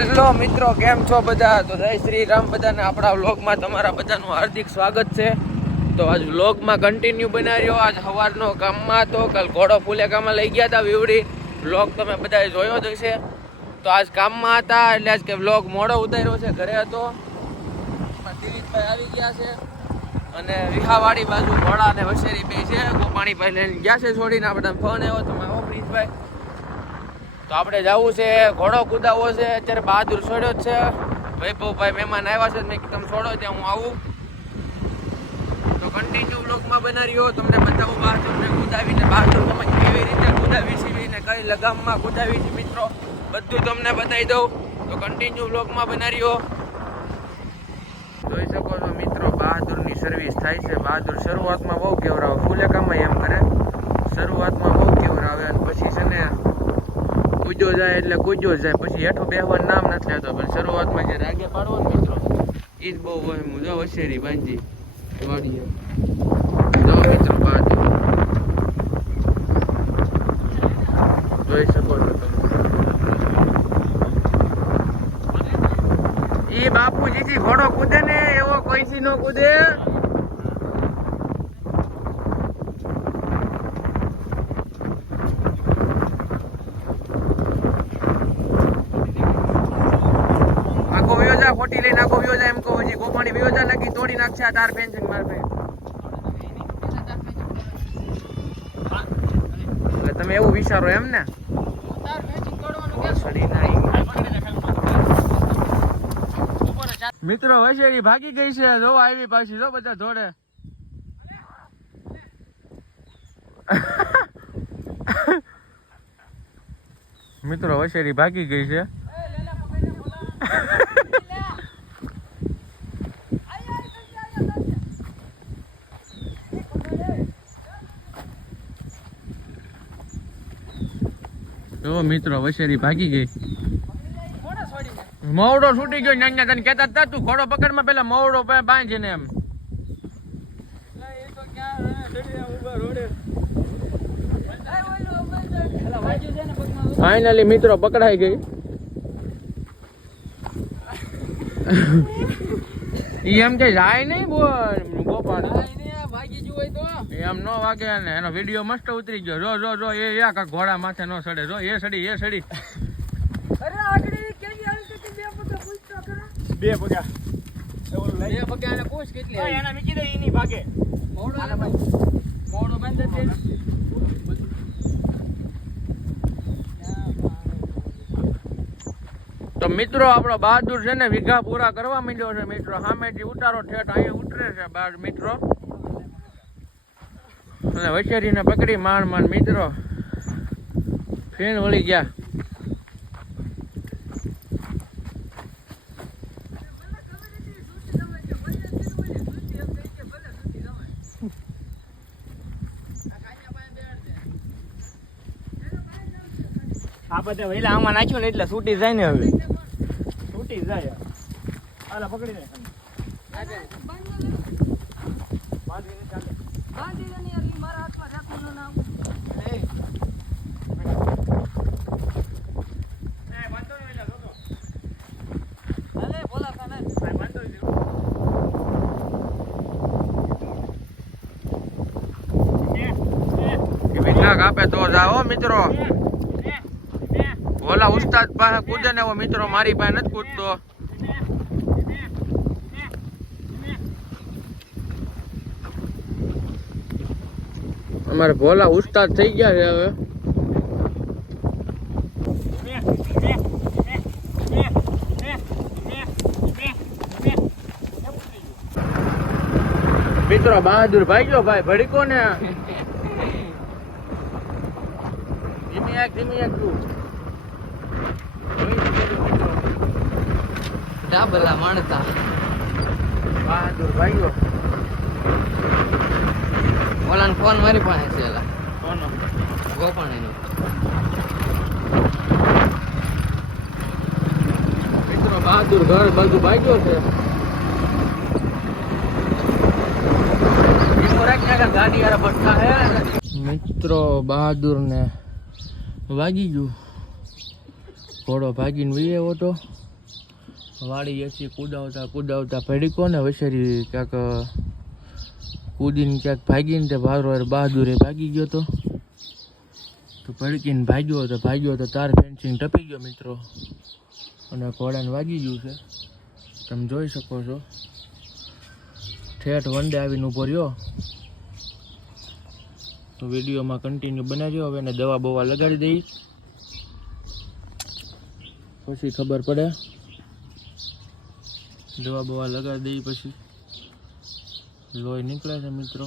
Hello મિત્રો, કેમ છો બધા? તો જય શ્રી રામ બધાને. આપણા વ્લોગમાં તમારા બધાનું હાર્દિક સ્વાગત છે. તો આજ વ્લોગમાં કન્ટિન્યુ બનાવી રહ્યો. આજ સવારનો કામમાં હતો, કાલ ઘોડો ફુલેકામાં લઈ ગયા હતા વીવડી. વ્લોગ તમે બધાએ જોયો જ હશે. તો આજ કામમાં હતા એટલે આજ કે વ્લોગ મોડો ઉતાર્યો છે. ઘરે હતો દિલીપભાઈ આવી ગયા છે અને વિહાવાડી બાજુ ઘોડા અને વસેરી બે છે. ગોપાણી ભાઈ લઈને ગયા છે છોડીને. આપણે ફોન આવ્યો તમે આવો પ્રિન્સભાઈ. તો આપણે જવું છે, ઘોડો કુદાવવો છે. અત્યારે બહાદુર છોડ્યો જ છે. વૈભવભાઈ મહેમાન આવ્યા છે, મેં તમે છોડો ત્યાં હું આવું. તો કન્ટિન્યુ બ્લોગમાં બનાવ્યો. તમને બતાવું બહાદુરને કુદાવીને, બહાદુર તમે કેવી રીતે કુદાવી છે ને કઈ લગામમાં કુદાવી છે મિત્રો, બધું તમને બતાવી દઉં. તો કન્ટિન્યુ બ્લોગમાં બનાવ્યો. જોઈ શકો છો મિત્રો, બહાદુરની સર્વિસ થાય છે. બહાદુર શરૂઆતમાં બહુ કેવરાવે, ફુલેકામાં એમ કરે. શરૂઆતમાં બહુ કેવરાવે, પછી છે ને કૂદ્યો જાય એટલે કૂદ્યો જાય, પછી હેઠું બેહવાનું નામ નથી લેતો. પણ શરૂઆતમાં જે રાગે પાડવો ને મિત્રો, એ જ બહુ હોય. હું જો વસેરી બાંધી વાડીએ જો મિત્રો, બહાદુર જોઈ શકો છો તમે. એ બાપુજીથી ઘોડો કૂદે ને એવો કોઈથી નો કૂદે. આખો વિયોજા ખોટી લઈને આખો વિયોજા એમ કહો. હજી ગોપાણી વિયોજા નાખી તોડી નાખશે આ તાર પેન્શન માર ભાઈ. એટલે તમે એવું વિચારો એમ ને? મિત્રો વસેરી ભાગી ગઈ છે. જો આવી પાછી જો બધા ધોડે. મિત્રો વસેરી ભાગી ગઈ છે. જો મિત્રો વસેરી ભાગી ગઈ. મવડો છૂટી ગયો. નાના તને કહેતા હતા તું ઘોડો પકડમાં પેલા મવડો બાંધીને એમ. ફાઇનલી મિત્રો પકડાઈ ગઈ. એમ કે જાય નહીં ગોપાલ, એમ નો વાગે ને. એનો વિડીયો મસ્ત ઉતરી ગયો. જો જો જો એ ઘોડા માથે નો સડે. જો એ સડી બે પગા ને પૂછ કેટલી એના મીકી દે ઈની ભાગે. મોડો બંધ છે. તો મિત્રો આપણો બહાદુર છે ને વીઘા પૂરા કરવા માંડ્યો છે મિત્રો. સામેથી ઉતારો ઠેઠ અહીંયા ઉતરે છે બાર મિત્રો. અને વસેરીને પકડી માંડ મિત્રો ફીણ વળી ગયા. આ બધા વેલા આમાં નાખ્યો ને એટલે છૂટી જાય ને. હવે છૂટી જાય. આલા પકડી ને આપે તો જાઓ મિત્રો. ઓલા ઉસ્તાદ પાસે કૂદે ને એવો મિત્રો મારી પાસે નથી કૂદતો. અમારે ભોલા ઉસ્તાદ થઈ ગયા છે હવે. મિત્રો બહાદુર ભાગ્યો ભાઈ ભડકો ને. ધીમી એક તું ડાબલા માણતા બહાદુર ભાઈઓ. ઓલાનો ફોન મારી પાસે છે. એલા કોનો? ગોપાણીનો. મિત્રો બહાદુર ઘર બાજુ ભાગ્યો છે. ગાડી વાળા બસતા હે મિત્રો. બહાદુર ને વાગી ગયું. ઘોડો ભાગીને વી આવ્યો તો વાળી એસી કુદાવતા પડીકો ને વસેરી ક્યાંક કૂદીને ક્યાંક ભાગીને તે બહાદુરે ભાગી ગયો તો ભડકીને ભાગ્યો તો તાર ફેન્સિંગ ટપી ગયો મિત્રો, અને ઘોડાને વાગી ગયું છે. તમે જોઈ શકો છો ઠેઠ વંડે આવીને ઊભો રહ્યો. તો વિડીયોમાં કન્ટિન્યુ બનાવ્યો. હવે એને દવા બવા લગાડી દઈ પછી ખબર પડે. દવા બવા લગાડી દઈ પછી લોહી નીકળે છે મિત્રો.